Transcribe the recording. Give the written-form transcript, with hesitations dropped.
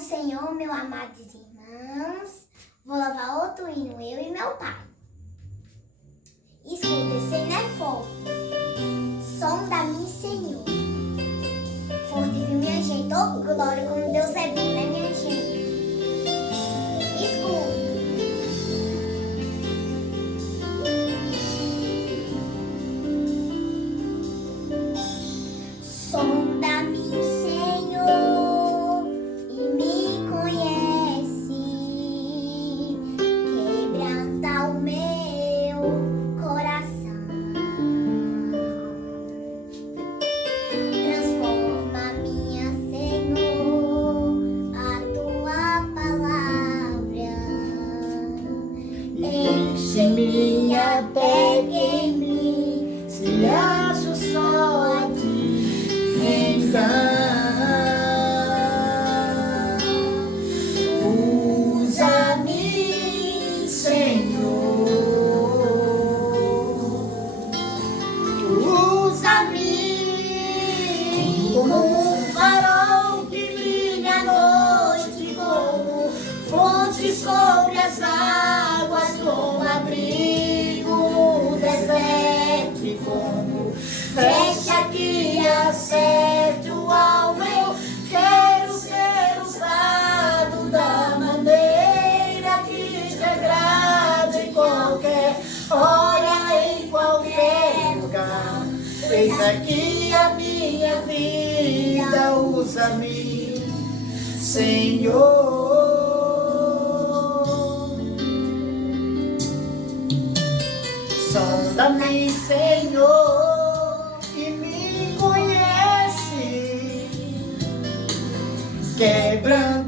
do Senhor, meus amados irmãos. Vou louvar outro hino, eu e meu pai. Escuta, esse hino é forte. Som da minha Senhor. Forte, viu, minha gente? Oh, glória, como Deus é bom, né, minha gente? Escuta. Som da minha Senhor e me conhece, quebranta o meu coração, transforma minha Senhor a tua palavra, enche-me até que em mim se acho só a ti. Então, usa-me, Senhor, usa-me como um farol que brilha à noite, como fonte sobre as águas, como abrigo no deserto e como flecha que acerte o alvo. Eu quero ser usado da maneira que te agrada, em qualquer hora, em qualquer lugar. Eis aqui a minha vida, usa-me, Senhor. Sonda-me, Senhor, e me conhece, quebrando